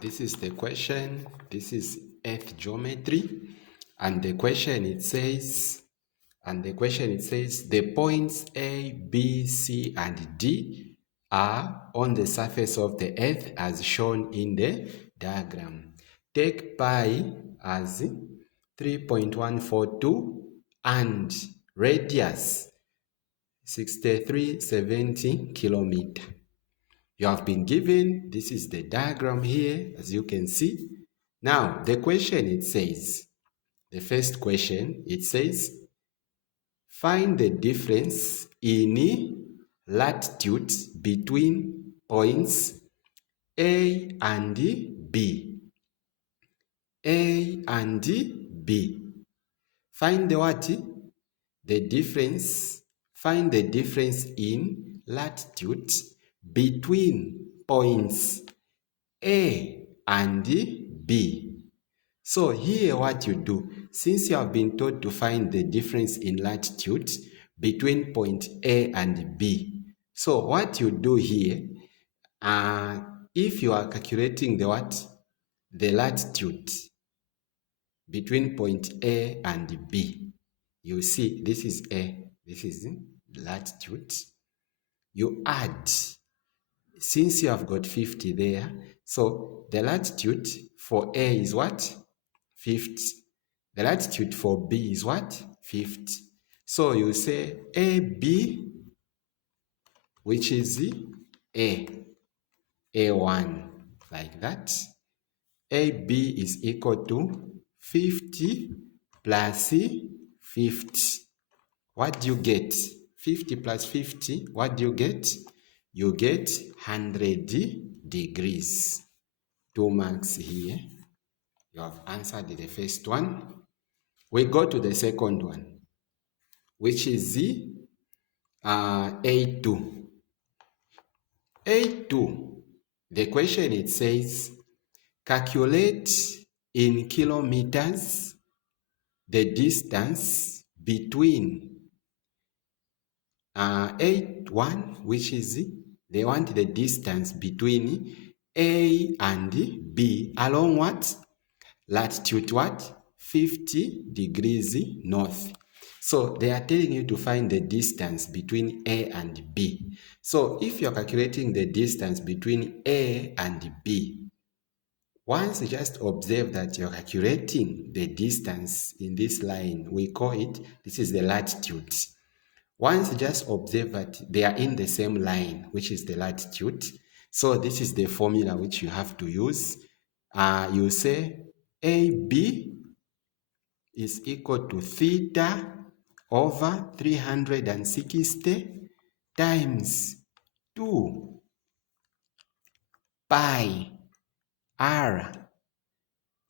This is the question. This is earth geometry, and the question it says, the points A, B, C, and D are on the surface of the earth as shown in the diagram. Take pi as 3.142 and radius 6370 kilometer. You have been given, this is the diagram here, as you can see. Now, the question it says, the first question, it says, find the difference in latitude between points A and B. A and B. Find the what? The difference. Find the difference in latitude between points A and B. So here what you do, since you have been told to find the difference in latitude between point A and B, so what you do here, if you are calculating the what? The latitude between point A and B, you see this is A, this is latitude. You add, since you have got 50 there, so the latitude for A is what? 50. The latitude for B is what? 50. So you say AB, which is A1, like that. AB is equal to 50 plus 50. What do you get? 50 plus 50, what do you get? You get 100 degrees. 2 marks here. You have answered the first one. We go to the second one, which is the A2. A2, the question it says, calculate in kilometers the distance between A1, which is they want the distance between A and B along what? Latitude what? 50 degrees north. So they are telling you to find the distance between A and B. So if you're calculating the distance between A and B, once you just observe that you're calculating the distance in this line, we call it, this is the latitude. Once you just observe that they are in the same line, which is the latitude, so this is the formula which you have to use. You say AB is equal to theta over 360 times 2 pi r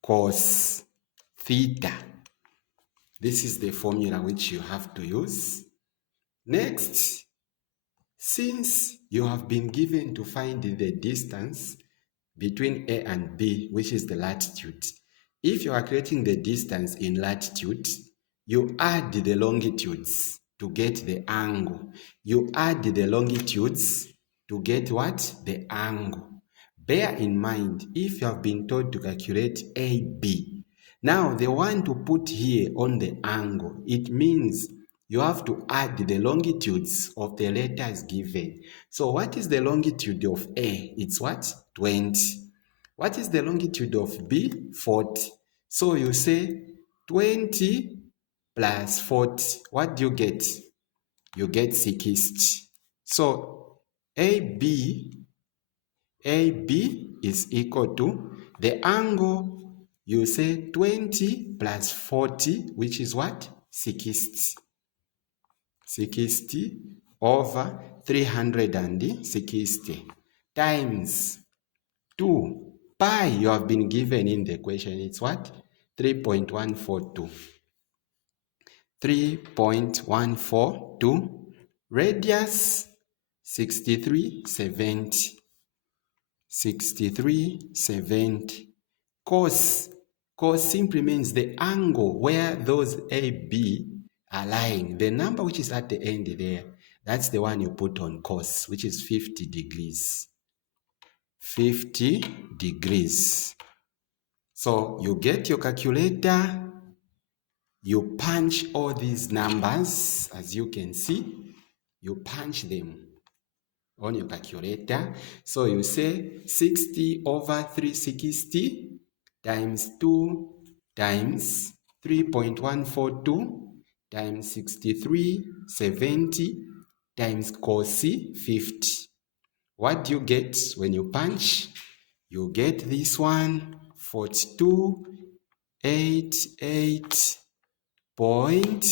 cos theta. This is the formula which you have to use. Next, since you have been given to find the distance between A and B, which is the latitude, if you are creating the distance in latitude, you add the longitudes to get the angle. You add the longitudes to get what? The angle. Bear in mind, if you have been told to calculate AB, now the one to put here on the angle, it means you have to add the longitudes of the letters given. So what is the longitude of A? It's what? 20. What is the longitude of B? 40. So you say 20 plus 40. What do you get? You get 60. So AB is equal to the angle, you say 20 plus 40, which is what? 60. 60 over 360 times 2 pi you have been given in the question. It's what? 3.142. 3.142. Radius 6370. 6370. Cos simply means the angle where those AB are lying. The number which is at the end there, that's the one you put on cos, which is 50 degrees. 50 degrees. So you get your calculator, you punch all these numbers, as you can see, you punch them on your calculator. So you say 60 over 360 times 2 times 3.142 times 6370 times cos 50. What do you get when you punch? You get this one, 4288 point,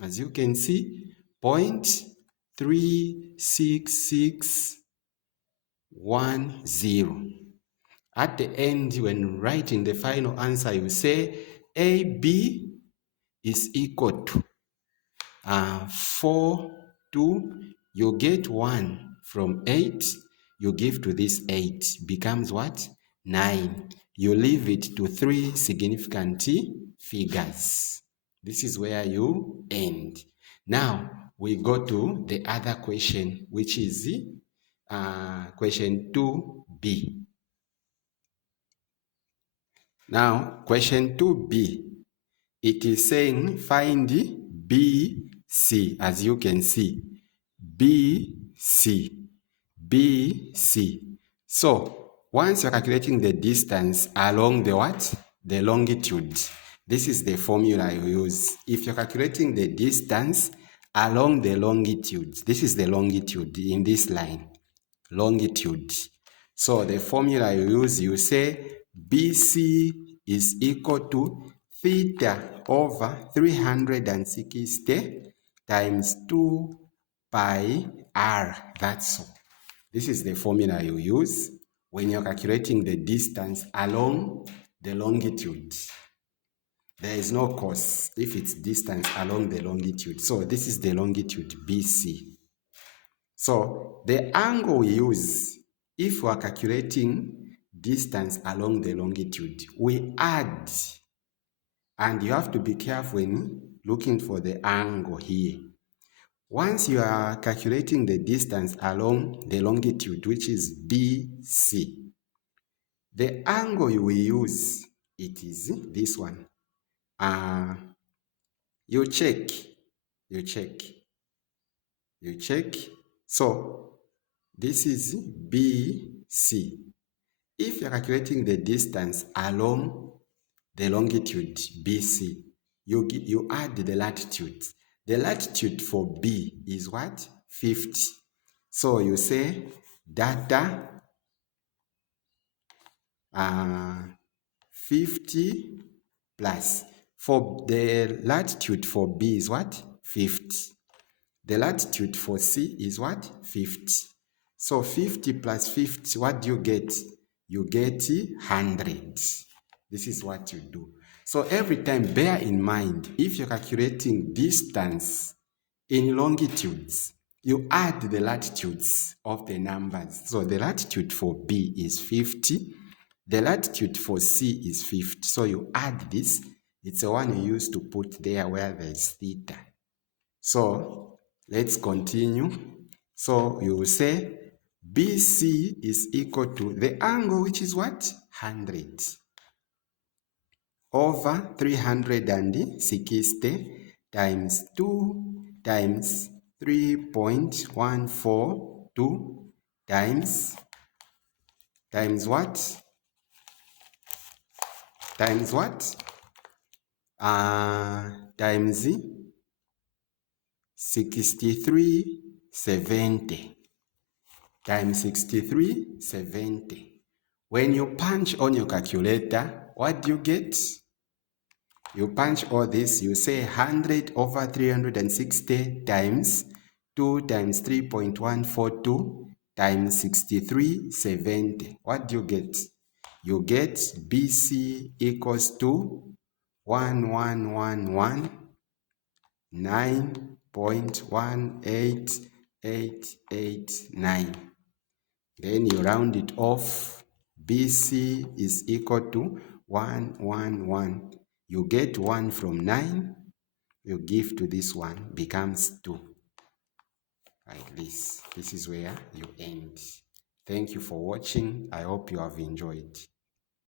as you can see, 0.36610. At the end, when writing the final answer, you say AB is equal to 4, 2, you get 1 from 8, you give to this 8, becomes what? 9. You leave it to 3 significant figures. This is where you end. Now, we go to the other question, which is question 2B. Now, question 2B, it is saying find BC, as you can see, BC. So, once you're calculating the distance along the what? The longitude. This is the formula you use. If you're calculating the distance along the longitude, this is the longitude in this line, longitude. So the formula you use, you say BC is equal to theta over 360 times 2 pi r. That's all. This is the formula you use when you're calculating the distance along the longitude. There is no cos if it's distance along the longitude. So this is the longitude BC. So the angle we use, if we are calculating distance along the longitude, we add, and you have to be careful when looking for the angle here. Once you are calculating the distance along the longitude, which is BC, the angle you will use, it is this one. You check. So this is BC. If you're calculating the distance along the longitude BC, you add the latitude. The latitude for B is what? 50. So you say data 50 plus. For the latitude for B is what? 50. The latitude for C is what? 50. So 50 plus 50, what do you get? You get 100. This is what you do. So every time, bear in mind, if you're calculating distance in longitudes, you add the latitudes of the numbers. So the latitude for B is 50. The latitude for C is 50. So you add this. It's the one you use to put there where there's theta. So let's continue. So you will say BC is equal to the angle, which is what? 100 over 360 times 2 times 3.142 times what? Times what? Times 6370 times 6370. When you punch on your calculator, what do you get? You punch all this, you say 100 over 360 times 2 times 3.142 times 6370. What do you get? You get BC equals to 1119.18889. Then you round it off. BC is equal to 111. You get 1 from 9. You give to this one, becomes 2. Like this. This is where you end. Thank you for watching. I hope you have enjoyed.